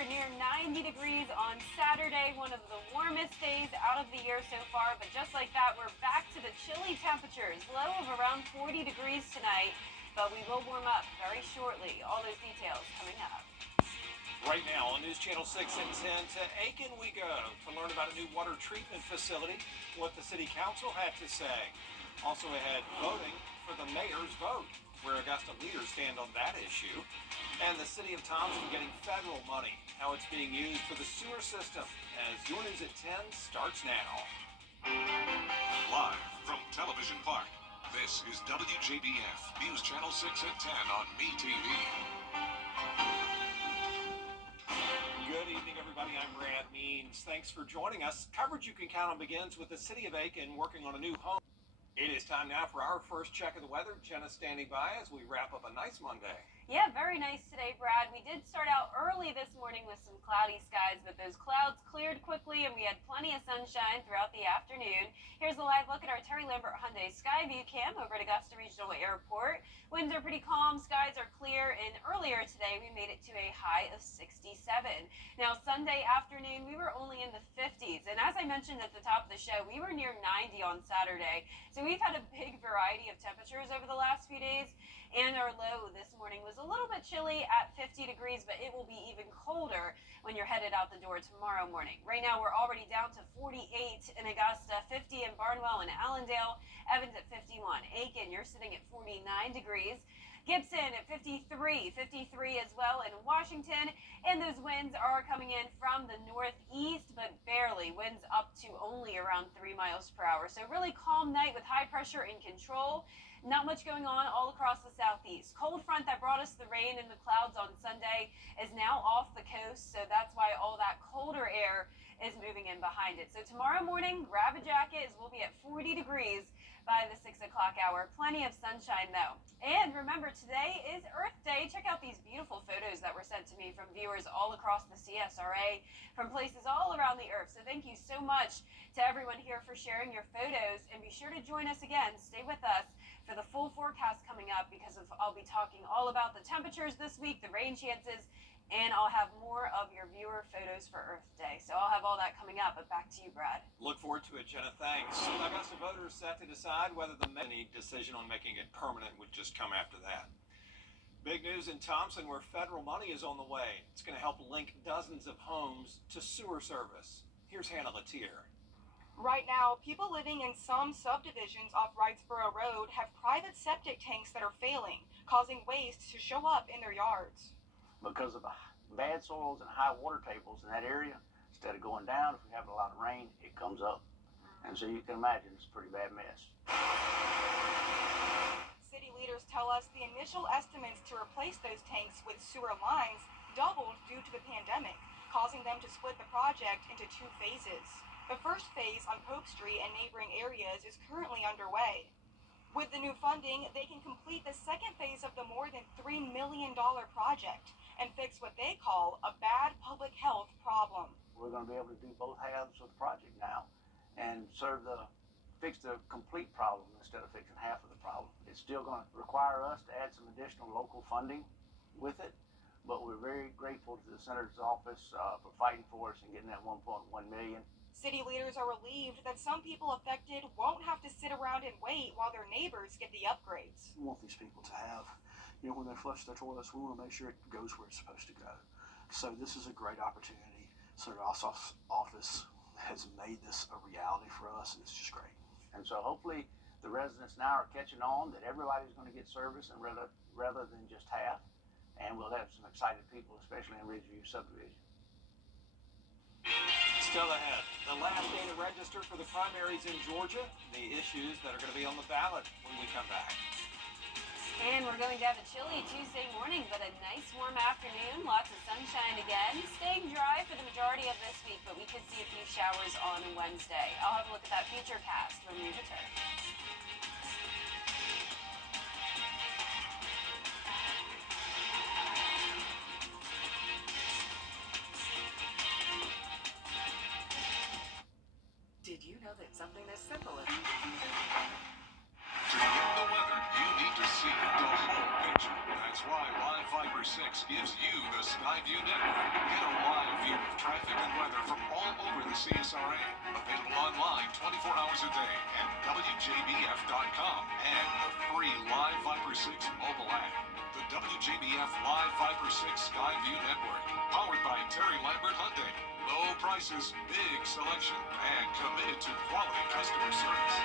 were near 90 degrees on Saturday, one of the warmest days out of the year so far. But just like that, we're back to the chilly temperatures, low of around 40 degrees tonight. But we will warm up very shortly. All those details coming up. Right now on News Channel 6 and 10 to Aiken we go to learn about a new water treatment facility, what the city council had to say. Also ahead, voting for the mayor's vote, where Augusta leaders stand on that issue. And the city of Thompson getting federal money, how it's being used for the sewer system, as your News at 10 starts now. Live from Television Park, this is WJBF, News Channel 6 at 10 on MeTV. Good evening, everybody. I'm Brad Means. Thanks for joining us. Coverage you can count on begins with the city of Aiken working on a new home. It is time now for our first check of the weather. Jenna's standing by as we wrap up a nice Monday. Yeah, very nice today, Brad. We did start out early this morning with some cloudy skies, but those clouds cleared quickly and we had plenty of sunshine throughout the afternoon. Here's a live look at our Terry Lambert Hyundai Skyview cam over at Augusta Regional Airport. Winds are pretty calm, skies are clear, and earlier today we made it to a high of 67. Now, Sunday afternoon, we were only in the 50s, and as I mentioned at the top of the show, we were near 90 on Saturday. So we've had a big variety of temperatures over the last few days, and our low this morning was a little bit chilly at 50 degrees, but it will be even colder when you're headed out the door tomorrow morning. Right now, we're already down to 48 in Augusta, 50 in Barnwell and Allendale, Evans at 51. Aiken, you're sitting at 49 degrees. Gibson at 53 as well in Washington, and those winds are coming in from the northeast, but barely. Winds up to only around 3 miles per hour. So really calm night with high pressure in control. Not much going on all across the southeast. Cold front that brought us the rain and the clouds on Sunday is now off the coast, so that's why all that colder air is moving in behind it. So tomorrow morning, grab a jacket as we'll be at 40 degrees by the 6 o'clock hour. Plenty of sunshine though. And remember, today is Earth Day. Check out these beautiful photos that were sent to me from viewers all across the CSRA from places all around the earth. So thank you so much to everyone here for sharing your photos, and be sure to join us again. Stay with us for the full forecast coming up, because I'll be talking all about the temperatures this week, the rain chances, and I'll have more of your viewer photos for Earth Day. So I'll have all that coming up, but back to you, Brad. Look forward to it, Jenna. Thanks. Augusta voters set to decide whether the decision on making it permanent would just come after that. Big news in Thompson, where federal money is on the way. It's going to help link dozens of homes to sewer service. Here's Hannah Latier. Right now, people living in some subdivisions off Wrightsboro Road have private septic tanks that are failing, causing waste to show up in their yards. Because of the bad soils and high water tables in that area, instead of going down, if we have a lot of rain, it comes up. And so you can imagine it's a pretty bad mess. City leaders tell us the initial estimates to replace those tanks with sewer lines doubled due to the pandemic, causing them to split the project into 2 phases. The first phase on Pope Street and neighboring areas is currently underway. With the new funding, they can complete the second phase of the more than $3 million project and fix what they call a bad public health problem. We're going to be able to do both halves of the project now and fix the complete problem instead of fixing half of the problem. It's still going to require us to add some additional local funding with it, but we're very grateful to the Senator's office for fighting for us and getting that $1.1 million. City leaders are relieved that some people affected won't have to sit around and wait while their neighbors get the upgrades. We want these people to have, when they flush their toilets, we want to make sure it goes where it's supposed to go. So this is a great opportunity. Senator Ossoff's office has made this a reality for us, and it's just great. And so hopefully the residents now are catching on that everybody's going to get service, and rather than just half. And we'll have some excited people, especially in Ridgeview subdivision. Still ahead, the last day to register for the primaries in Georgia, the issues that are going to be on the ballot when we come back. And we're going to have a chilly Tuesday morning, but a nice warm afternoon. Lots of sunshine again. Staying dry for the majority of this week, but we could see a few showers on Wednesday. I'll have a look at that future cast when we return. Did you know that something as simple as... To get the weather, you need to see the whole picture. That's why Live Fiber 6 gives you the Skyview network. Get a wide hours a day at WJBF.com and the free Live Viper 6 mobile app. The WJBF Live Viper 6 Skyview Network, powered by Terry Lambert Hyundai. Low prices, big selection, and committed to quality customer service.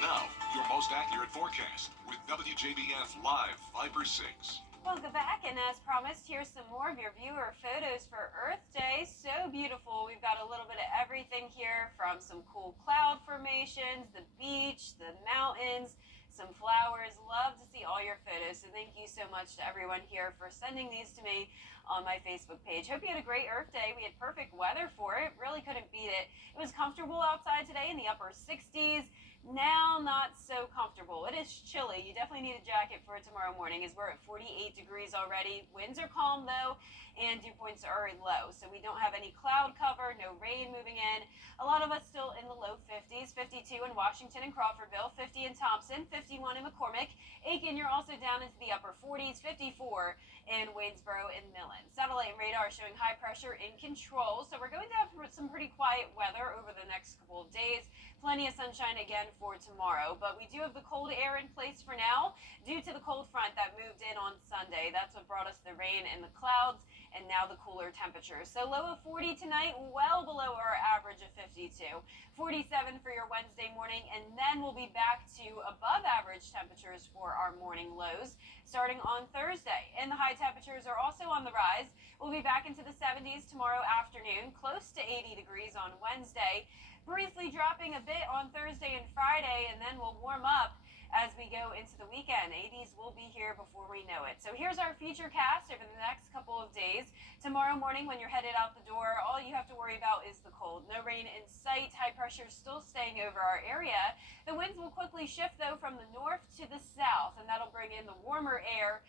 Now, your most accurate forecast with WJBF Live Viper 6. Welcome back, and as promised, here's some more of your viewer photos for Earth Day. So beautiful. We've got a little bit of everything here, from some cool cloud formations, the beach, the mountains, some flowers. Love to see all your photos. So thank you so much to everyone here for sending these to me on my Facebook page. Hope you had a great Earth Day. We had perfect weather for it. Really couldn't beat it. It was comfortable outside today in the upper 60s. Now, not so comfortable. It is chilly. You definitely need a jacket for tomorrow morning, as we're at 48 degrees already. Winds are calm, though, and dew points are low. So we don't have any cloud cover, no rain moving in. A lot of us still in the low 50s, 52 in Washington and Crawfordville, 50 in Thompson, 51 in McCormick. Aiken, you're also down into the upper 40s, 54 in Waynesboro and Millen. Satellite and radar showing high pressure in control. So we're going to have some pretty quiet weather over the next couple of days. Plenty of sunshine again for tomorrow, but we do have the cold air in place for now due to the cold front that moved in on Sunday. That's what brought us the rain and the clouds, and now the cooler temperatures. So low of 40 tonight, well below our average of 52. 47 for your Wednesday morning, and then we'll be back to above average temperatures for our morning lows starting on Thursday. And the high temperatures are also on the rise. We'll be back into the 70s tomorrow afternoon, close to 80 degrees on Wednesday. Briefly dropping a bit on Thursday and Friday, and then we'll warm up as we go into the weekend. 80s will be here before we know it. So here's our future cast over the next couple of days. Tomorrow morning when you're headed out the door, all you have to worry about is the cold. No rain in sight. High pressure still staying over our area. The winds will quickly shift, though, from the north to the south, and that'll bring in the warmer air.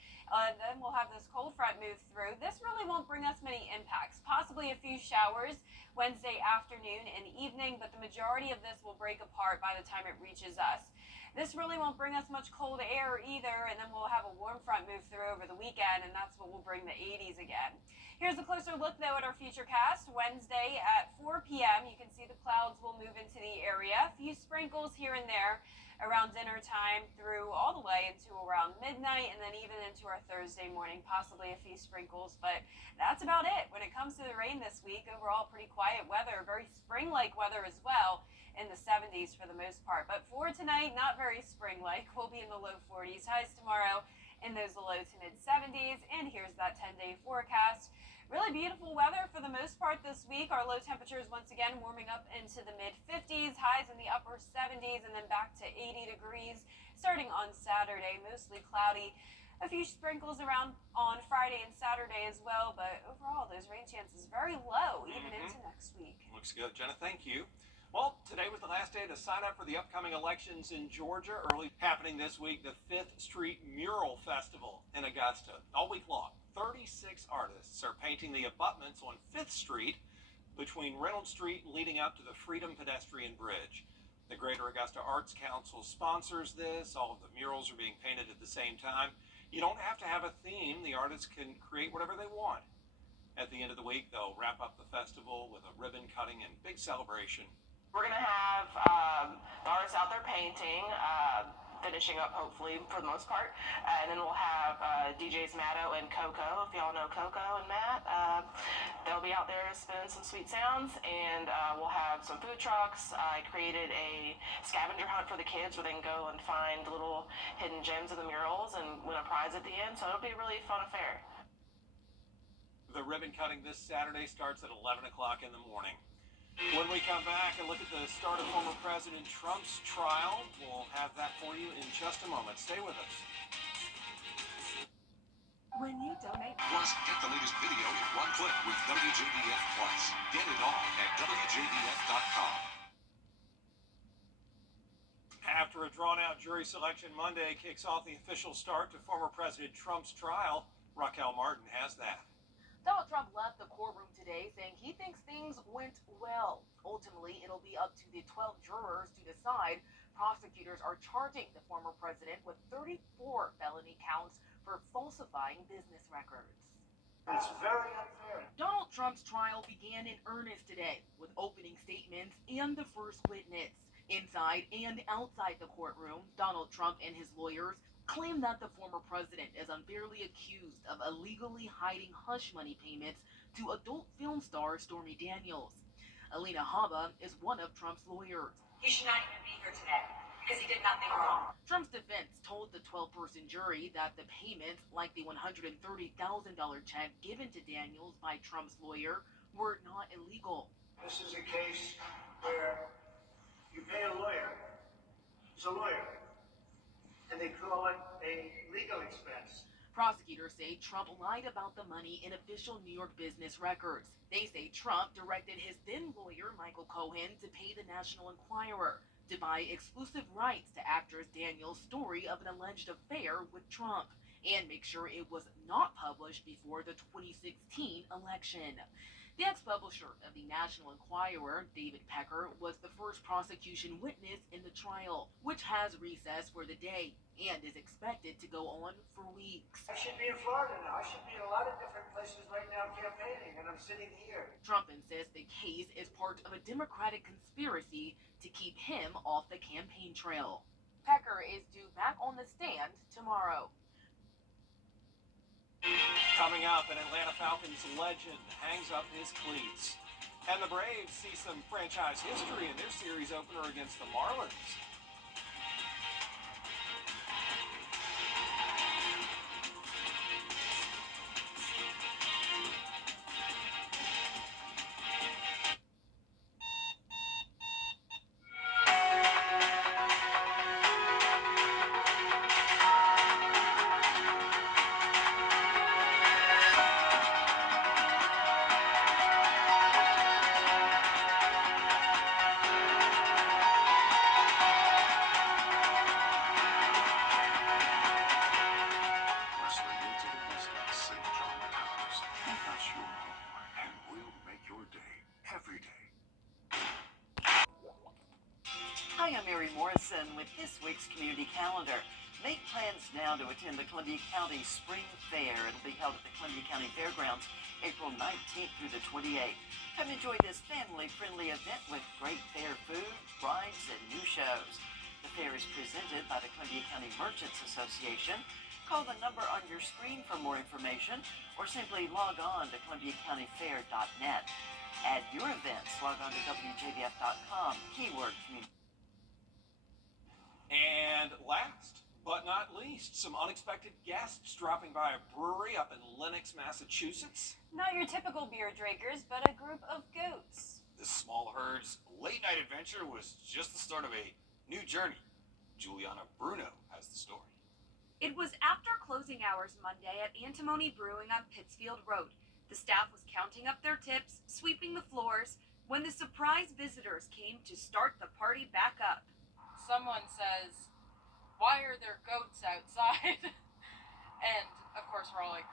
Then we'll have this cold front move through. This really won't bring us many impacts, possibly a few showers Wednesday afternoon and evening, but the majority of this will break apart by the time it reaches us. This really won't bring us much cold air either, and then we'll have a warm front move through over the weekend, and that's what will bring the 80s again. Here's a closer look, though, at our future cast. Wednesday at 4 p.m., you can see the clouds will move into the area. A few sprinkles here and there around dinner time through all the way into around midnight, and then even into our Thursday morning, possibly a few sprinkles, but that's about it. When it comes to the rain this week, overall pretty quiet weather, very spring-like weather as well, in the 70s for the most part. But for tonight, not very spring-like. We'll be in the low 40s. Highs tomorrow in those low to mid 70s. And here's that 10-day forecast. Really beautiful weather for the most part this week. Our low temperatures once again warming up into the mid 50s, highs in the upper 70s, and then back to 80 degrees starting on Saturday. Mostly cloudy. A few sprinkles around on Friday and Saturday as well, but overall those rain chances very low even into next week. Looks good, Jenna. Thank you. Well, today was the last day to sign up for the upcoming elections in Georgia. Early happening this week, the 5th Street Mural Festival in Augusta. All week long, 36 artists are painting the abutments on 5th Street between Reynolds Street leading up to the Freedom Pedestrian Bridge. The Greater Augusta Arts Council sponsors this. All of the murals are being painted at the same time. You don't have to have a theme. The artists can create whatever they want. At the end of the week, they'll wrap up the festival with a ribbon cutting and big celebration. We're going to have the artists out there painting, finishing up hopefully for the most part. And then we'll have DJs Matto and Coco, if y'all know Coco and Matt. They'll be out there spinning some sweet sounds, and we'll have some food trucks. I created a scavenger hunt for the kids where they can go and find little hidden gems in the murals and win a prize at the end. So it'll be a really fun affair. The ribbon cutting this Saturday starts at 11 o'clock in the morning. When we come back and look at the start of former President Trump's trial, we'll have that for you in just a moment. Stay with us. When you donate. Plus, get the latest video in one click with WJBF Plus. Get it all at WJBF.com. After a drawn-out jury selection Monday kicks off the official start to former President Trump's trial, Raquel Martin has that. Donald Trump left the courtroom today saying he thinks things went well. Ultimately, it'll be up to the 12 jurors to decide. Prosecutors are charging the former president with 34 felony counts for falsifying business records. It's very unfair. Donald Trump's trial began in earnest today with and the first witness. Inside and outside the courtroom, Donald Trump and his lawyers claim that the former president is unfairly accused of illegally hiding hush money payments to adult film star Stormy Daniels. Alina Habba is one of Trump's lawyers. He should not even be here today because he did nothing wrong. Trump's defense told the 12-person jury that the payments, like the $130,000 check given to Daniels by Trump's lawyer, were not illegal. This is a case where you pay a lawyer. He's a lawyer. And they call it a legal expense. Prosecutors say Trump lied about the money in official New York business records. They say Trump directed his then lawyer, Michael Cohen, to pay the National Enquirer to buy exclusive rights to actress Daniels' story of an alleged affair with Trump and make sure it was not published before the 2016 election. The ex-publisher of the National Enquirer, David Pecker, was the first prosecution witness in the trial, which has recessed for the day and is expected to go on for weeks. I should be in Florida now. I should be in a lot of different places right now campaigning, and I'm sitting here. Trump insists the case is part of a Democratic conspiracy to keep him off the campaign trail. Pecker is due back on the stand tomorrow. Coming up, an Atlanta Falcons legend hangs up his cleats. And the Braves see some franchise history in their series opener against the Marlins. Wrestling into the business, St. John Towers. Make us your home, and we'll make your day every day. Hi, I'm Mary Morrison with this week's community calendar. Make plans now to attend the Columbia County Spring Fair. It'll be held at the Columbia County Fairgrounds April 19th through the 28th. Come enjoy this family-friendly event with great fair food, rides, and new shows. The fair is presented by the Columbia County Merchants Association. Call the number on your screen for more information or simply log on to columbiacountyfair.net. Add your events, log on to WJBF.com, keyword community. And last but not least, some unexpected guests dropping by a brewery up in Lenox, Massachusetts. Not your typical beer drinkers, but a group of goats. This small herd's late-night adventure was just the start of a new journey. Juliana Bruno has the story. It was after closing hours Monday at Antimony Brewing on Pittsfield Road. The staff was counting up their tips, sweeping the floors, when the surprise visitors came to start the party back up. Someone says, "Why are there goats outside?" And of course we're all like,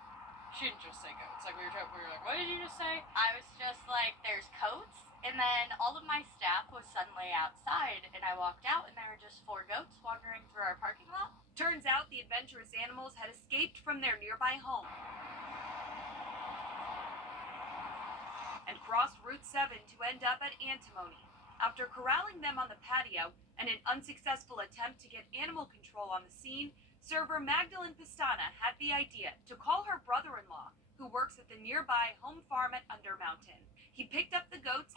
"She didn't just say goats." Like we were like, "What did you just say?" I was just like, "There's goats," and then all of my staff was suddenly outside, and I walked out, and there were just 4 goats wandering through our parking lot. Turns out the adventurous animals had escaped from their nearby home and crossed Route 7 to end up at Antimony. After corralling them on the patio and an unsuccessful attempt to get animal control on the scene, server Magdalene Pistana had the idea to call her brother-in-law, who works at the nearby home farm at Undermountain. He picked up the goats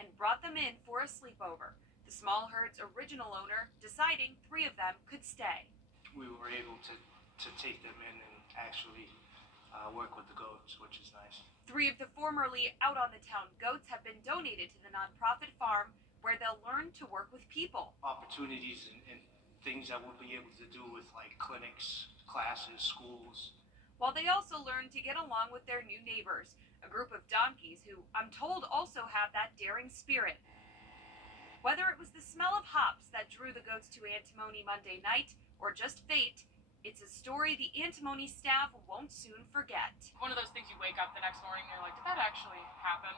and brought them in for a sleepover. The small herd's original owner deciding 3 of them could stay. We were able to take them in and actually work with the goats, which is nice. 3 of the formerly out-on-the-town goats have been donated to the nonprofit farm, where they'll learn to work with people. Opportunities and things that we'll be able to do with like clinics, classes, schools. While they also learn to get along with their new neighbors, a group of donkeys who I'm told also have that daring spirit. Whether it was the smell of hops that drew the goats to Antimony Monday night, or just fate, it's a story the Antimony staff won't soon forget. One of those things you wake up the next morning and you're like, did that actually happen?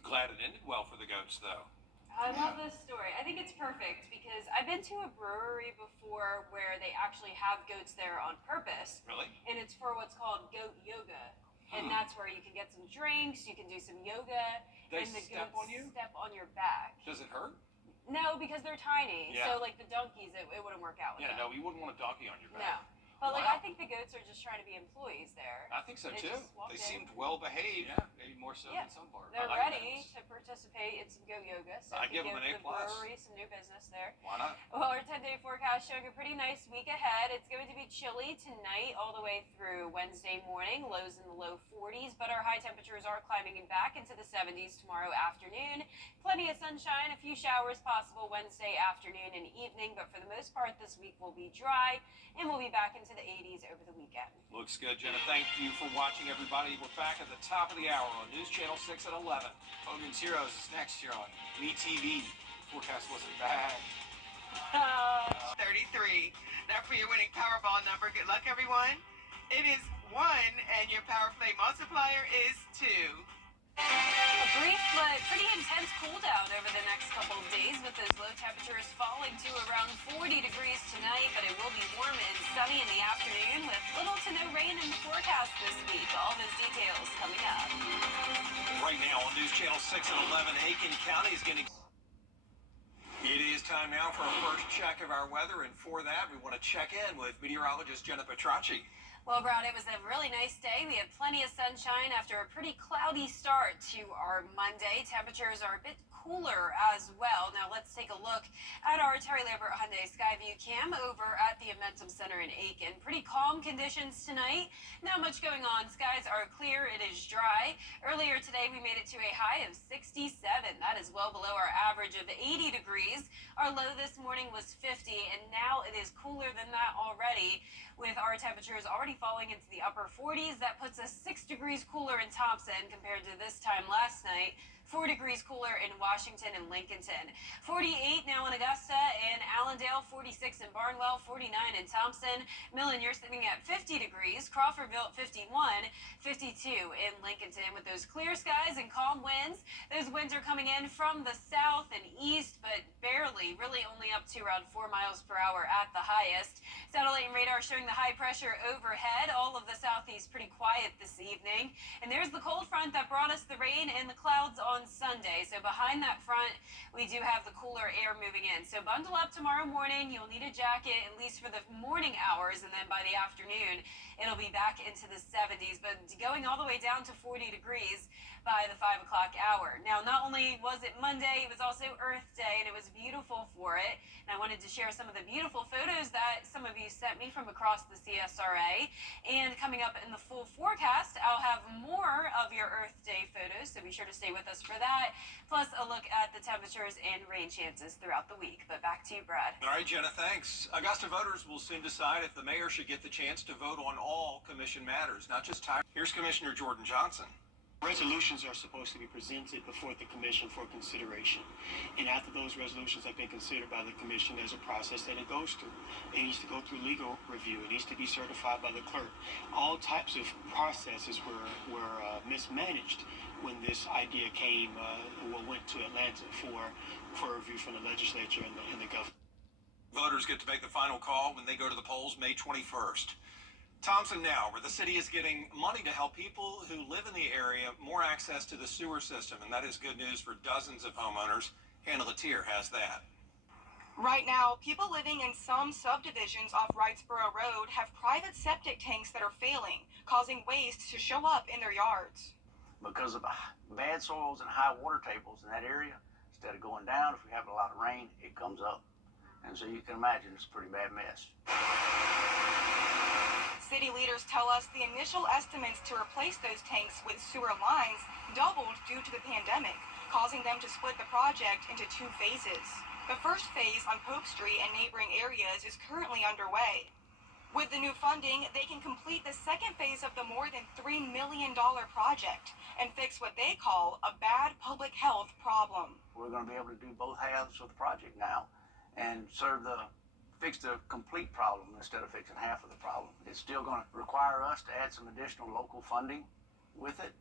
Glad it ended well for the goats, though. I love this story. I think it's perfect because I've been to a brewery before where they actually have goats there on purpose. Really? And it's for what's called goat yoga. and that's where you can get some drinks, you can do some yoga, They and the step goats on you? step on your back. Does it hurt? No, because they're tiny. Yeah. So like the donkeys, it wouldn't work out with Yeah, them. no, you wouldn't want a donkey on your No. back. But like Wow. I think the goats are just trying to be employees there. I think so They too. just walked They in. seemed well behaved. Yeah, maybe more so Yeah. than some bars. They're I like ready those. to participate in some goat yoga. So I to give them an A+. the brewery some new business there. Why not? Well, our 10-day forecast showing a pretty nice week ahead. It's going to be chilly tonight all the way through Wednesday morning, lows in the low 40s, but our high temperatures are climbing back into the 70s tomorrow afternoon. Plenty of sunshine, a few showers possible Wednesday afternoon and evening, but for the most part this week will be dry and we'll be back into the 80s over the weekend. Looks good, Jenna. Thank you for watching, everybody. We're back at the top of the hour on News Channel 6 at 11. Hogan's Heroes is next here on MeTV. Forecast wasn't bad. 33. Now for your winning Powerball number. Good luck, everyone. It is 1, and your Power Play multiplier is 2. A brief but pretty intense cool down over the next couple of days with those low temperatures falling to around 40 degrees tonight, but it will be warm and sunny in the afternoon with little to no rain in the forecast this week. All those details coming up. Right now on News Channel 6 at 11, Aiken County is getting... It is time now for our first check of our weather, and for that, we want to check in with meteorologist Jenna Petracci. Well, Brad, it was a really nice day. We had plenty of sunshine after a pretty cloudy start to our Monday. Temperatures are a bit cooler as well. Now let's take a look at our Terry Lambert Hyundai Skyview cam over at the Amentum Center in Aiken. Pretty calm conditions tonight. Not much going on. Skies are clear. It is dry. Earlier today, we made it to a high of 67. That is well below our average of 80 degrees. Our low this morning was 50, and now it is cooler than that already, with our temperatures already falling into the upper 40s. That puts us 6 degrees cooler in Thompson compared to this time last night. 4 degrees cooler in Washington and Lincolnton. 48 now in Augusta and Allendale, 46 in Barnwell, 49 in Thompson. Millen, you're sitting at 50 degrees. Crawfordville at 51, 52 in Lincolnton with those clear skies and calm winds. Those winds are coming in from the south and east, but barely, really only up to around 4 miles per hour at the highest. Satellite and radar showing the high pressure overhead. All of the southeast pretty quiet this evening. And there's the cold front that brought us the rain and the clouds on Sunday. So behind that front, we do have the cooler air moving in. So bundle up tomorrow morning. You'll need a jacket at least for the morning hours, and then by the afternoon, it'll be back into the 70s, but going all the way down to 40 degrees by the 5 o'clock hour. Now, not only was it Monday, it was also Earth Day, and it was beautiful for it. And I wanted to share some of the beautiful photos that some of you sent me from across the CSRA. And coming up in the full forecast, I'll have more of your Earth Day photos, so be sure to stay with us for that, plus a look at the temperatures and rain chances throughout the week. But back to you, Brad. All right, Jenna, thanks. Augusta voters will soon decide if the mayor should get the chance to vote on all commission matters, not just time. Here's Commissioner Jordan Johnson. Resolutions are supposed to be presented before the commission for consideration. And after those resolutions have been considered by the commission, there's a process that it goes through. It needs to go through legal review. It needs to be certified by the clerk. All types of processes were mismanaged when this idea went to Atlanta for review from the legislature and the governor. Voters get to make the final call when they go to the polls May 21st. Thompson now, where the city is getting money to help people who live in the area more access to the sewer system, and that is good news for dozens of homeowners. Hannah Latier has that. Right now, people living in some subdivisions off Wrightsboro Road have private septic tanks that are failing, causing waste to show up in their yards. Because of bad soils and high water tables in that area, instead of going down, if we have a lot of rain, it comes up. And so you can imagine it's a pretty bad mess. City leaders tell us the initial estimates to replace those tanks with sewer lines doubled due to the pandemic, causing them to split the project into 2 phases. The first phase on Pope Street and neighboring areas is currently underway. With the new funding, they can complete the second phase of the more than $3 million project and fix what they call a bad public health problem. We're going to be able to do both halves of the project now and fix the complete problem instead of fixing half of the problem. It's still going to require us to add some additional local funding with it,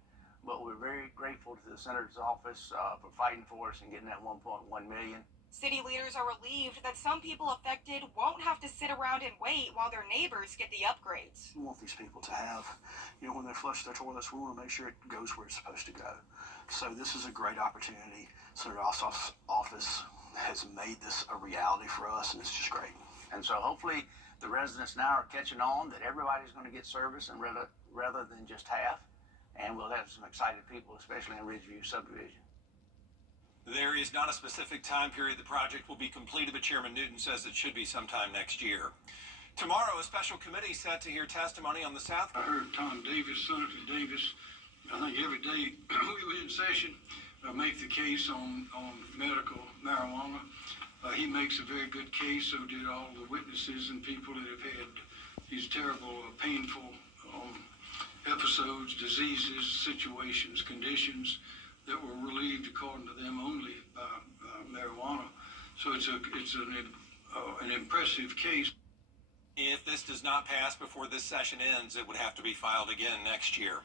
but we're very grateful to the Senator's office for fighting for us and getting that $1.1 million. City leaders are relieved that some people affected won't have to sit around and wait while their neighbors get the upgrades. We want these people to have, when they flush their toilets, we want to make sure it goes where it's supposed to go. So this is a great opportunity. Senator Ossoff's office has made this a reality for us, and it's just great. And so hopefully the residents now are catching on that everybody's going to get service and rather than just half. And we'll have some excited people, especially in Ridgeview subdivision. There is not a specific time period the project will be completed, but Chairman Newton says it should be sometime next year. Tomorrow, a special committee set to hear testimony on the South. I heard Tom Davis, Senator Davis, I think every day we were in session, make the case on medical marijuana. He makes a very good case, so did all the witnesses and people that have had these terrible, painful episodes, diseases, situations, conditions that were relieved according to them only by marijuana. So it's an impressive case. If this does not pass before this session ends, it would have to be filed again next year.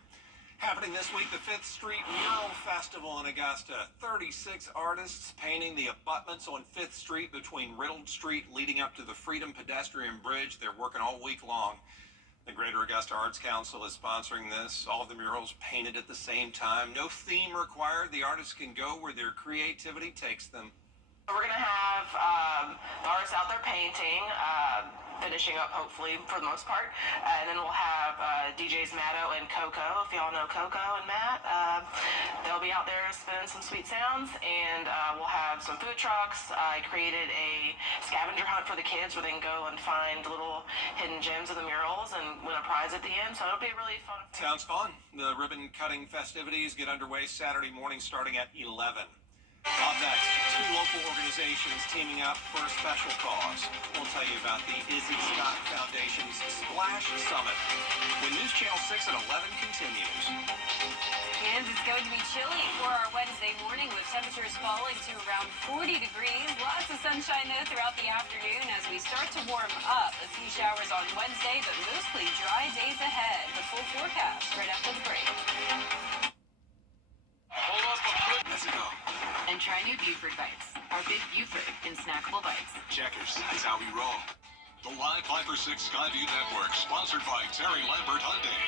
Happening this week, the 5th Street Mural Festival in Augusta. 36 artists painting the abutments on 5th Street between Riddle Street leading up to the Freedom Pedestrian Bridge. They're working all week long. The Greater Augusta Arts Council is sponsoring this. All of the murals painted at the same time. No theme required. The artists can go where their creativity takes them. We're going to have the artists out there painting, finishing up hopefully for the most part. And then we'll have DJs Matto and Coco, if y'all know Coco and Matt. They'll be out there spinning some sweet sounds, and we'll have some food trucks. I created a scavenger hunt for the kids where they can go and find little hidden gems of the murals and win a prize at the end. So it'll be really fun. Sounds fun. The ribbon cutting festivities get underway Saturday morning starting at 11. Up next, 2 local organizations teaming up for a special cause. We'll tell you about the Izzy Scott Foundation's Splash Summit when News Channel 6 at 11 continues. And it's going to be chilly for our Wednesday morning with temperatures falling to around 40 degrees. Lots of sunshine, though, throughout the afternoon as we start to warm up. A few showers on Wednesday, but mostly dry days ahead. The full forecast right after the break. Let's go. And try new Buford Bites. Our big Buford in snackable bites. Checkers, that's how we roll. The Live 5 for 6 Skyview Network, sponsored by Terry Lambert Hyundai.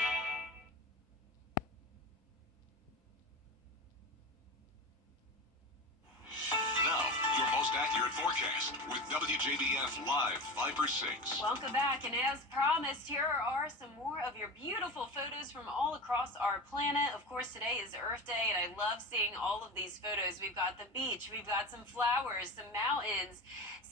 Now, your most accurate forecast with WJBF Live 5 for 6. Welcome back, and as promised, here are some more of your beautiful photos from all across our planet. Of course, today is Earth Day, and I love seeing all of these photos. We've got the beach, we've got some flowers, some mountains.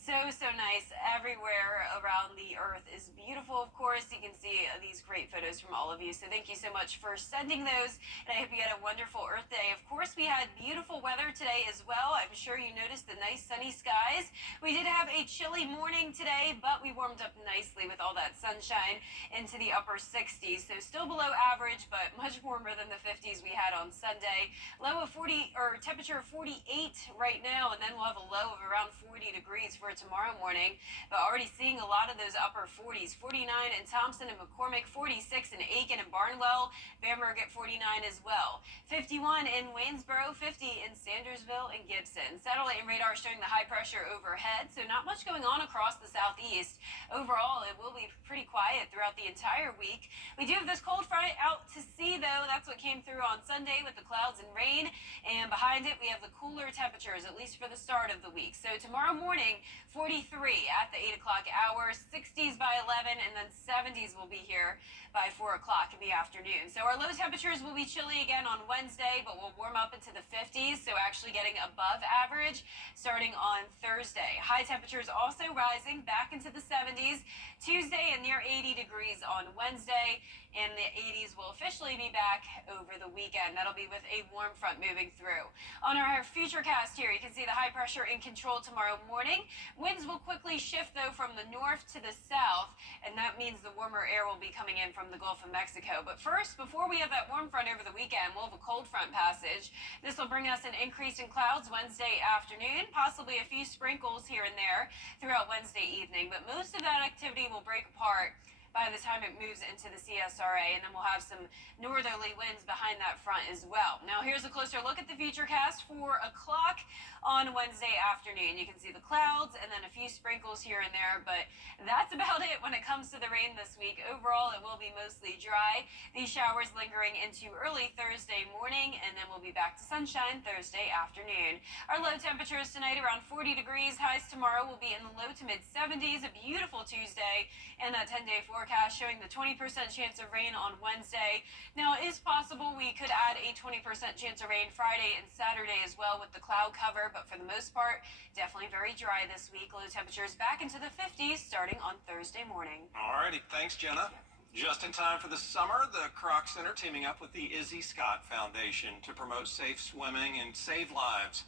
So nice everywhere around the earth is beautiful. Of course, you can see these great photos from all of you. So thank you so much for sending those, and I hope you had a wonderful Earth Day. Of course, we had beautiful weather today as well. I'm sure you noticed the nice sunny skies. We did have a chilly morning today, but we warmed up nicely with all that sunshine into the upper 60s. So still below average, but much warmer than the 50s we had on Sunday. Low of 40, or temperature of 48 right now, and then we'll have a low of around 40 degrees for tomorrow morning, but already seeing a lot of those upper 40s. 49 in Thompson and McCormick, 46 in Aiken and Barnwell, Bamberg at 49 as well. 51 in Waynesboro, 50 in Sandersville and Gibson. Satellite and radar showing the high pressure overhead, so not much going on across the southeast. Overall, it will be pretty quiet throughout the entire week. We do have this cold front out to sea, though. That's what came through on Sunday with the clouds and rain, and behind it we have the cooler temperatures, at least for the start of the week. So tomorrow morning, 43 at the 8 o'clock hour, 60s by 11, and then 70s will be here by 4 o'clock in the afternoon. So our low temperatures will be chilly again on Wednesday, but we'll warm up into the 50s, so actually getting above average starting on Thursday. High temperatures also rising back into the 70s Tuesday and near 80 degrees on Wednesday, and the 80s will officially be back over the weekend. That'll be with a warm front moving through. On our futurecast here, you can see the high pressure in control tomorrow morning. Winds will quickly shift, though, from the north to the south, and that means the warmer air will be coming in from the Gulf of Mexico. But first, before we have that warm front over the weekend, we'll have a cold front passage. This will bring us an increase in clouds Wednesday afternoon, possibly a few sprinkles here and there throughout Wednesday evening, but most of that activity will break apart by the time it moves into the CSRA, and then we'll have some northerly winds behind that front as well. Now here's a closer look at the futurecast. 4 o'clock on Wednesday afternoon. You can see the clouds and then a few sprinkles here and there, but that's about it when it comes to the rain this week. Overall, it will be mostly dry. These showers lingering into early Thursday morning, and then we'll be back to sunshine Thursday afternoon. Our low temperatures tonight around 40 degrees. Highs tomorrow will be in the low to mid 70s. A beautiful Tuesday, and that 10-day forecast showing the 20% chance of rain on Wednesday. Now, it is possible we could add a 20% chance of rain Friday and Saturday as well with the cloud cover, but for the most part, definitely very dry this week. Low temperatures back into the 50s starting on Thursday morning. Alrighty, thanks, Jenna. Just in time for the summer, the Kroc Center teaming up with the Izzy Scott Foundation to promote safe swimming and save lives.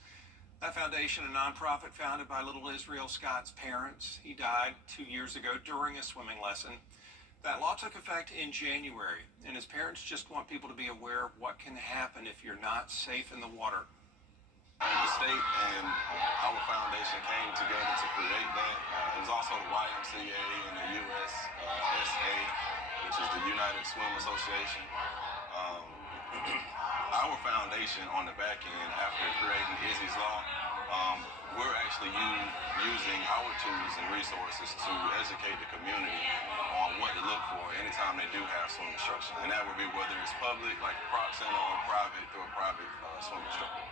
That foundation, a nonprofit founded by little Israel Scott's parents. He died 2 years ago during a swimming lesson. That law took effect in January, and his parents just want people to be aware of what can happen if you're not safe in the water. The state and our foundation came together to create that. There's also the YMCA and the USA, which is the United Swim Association. Our foundation on the back end, after creating Izzy's Law, we're actually using our tools and resources to educate the community on what to look for anytime they do have swim instruction. And that would be whether it's public, like the Kroc Center, or private through a private swim instructor.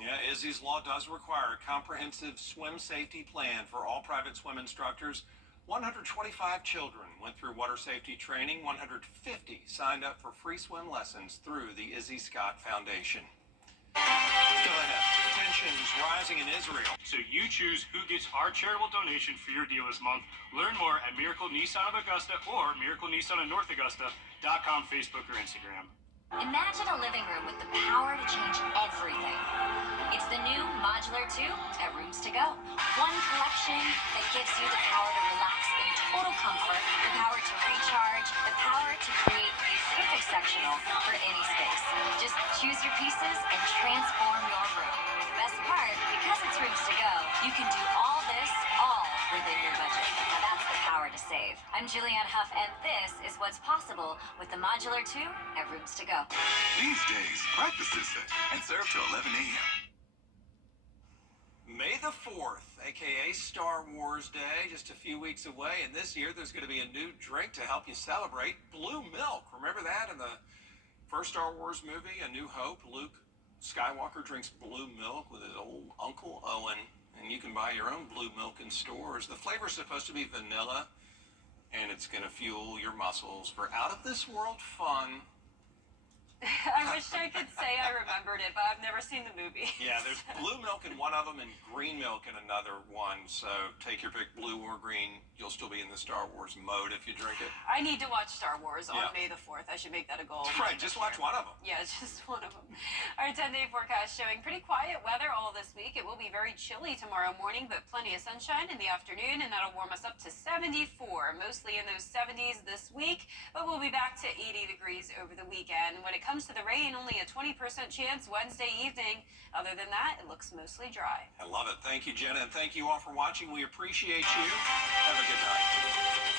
Yeah, Izzy's Law does require a comprehensive swim safety plan for all private swim instructors. 125 children went through water safety training. 150 signed up for free swim lessons through the Izzy Scott Foundation. Still ahead, tensions rising in Israel. So you choose who gets our charitable donation for your deal this month. Learn more at Miracle Nissan of Augusta or Miracle Nissan of North Augusta.com, Facebook, or Instagram. Imagine a living room with the power to change everything. It's the new Modular 2 at Rooms to Go. One collection that gives you the power to relax in total comfort, the power to recharge, the power to create a perfect sectional for any space. Just choose your pieces and transform your room. The best part, because it's Rooms to Go, you can do all this all within your budget. Now that's the power to save. I'm Julianne Huff, and this is what's possible with the Modular 2 at Rooms to Go. These days, breakfast is set and served till 11 a.m. May the 4th, aka Star Wars Day, just a few weeks away, and this year there's going to be a new drink to help you celebrate, Blue Milk. Remember that in the first Star Wars movie, A New Hope? Luke Skywalker drinks blue milk with his old Uncle Owen, and you can buy your own blue milk in stores. The flavor's supposed to be vanilla, and it's going to fuel your muscles for out-of-this-world fun. I wish I could say I remembered it, but I've never seen the movie. Yeah, there's blue milk in one of them and green milk in another one. So take your pick, blue or green. You'll still be in the Star Wars mode if you drink it. I need to watch Star Wars on May the 4th. I should make that a goal. Right, just watch one of them. Yeah, just one of them. Our 10-day forecast showing pretty quiet weather all this week. It will be very chilly tomorrow morning, but plenty of sunshine in the afternoon, and that'll warm us up to 74. Mostly in those 70s this week, but we'll be back to 80 degrees over the weekend. When it comes to the rain, only a 20% chance Wednesday evening. Other than that, it looks mostly dry. I love it. Thank you, Jenna, and thank you all for watching. We appreciate you. Have a good night.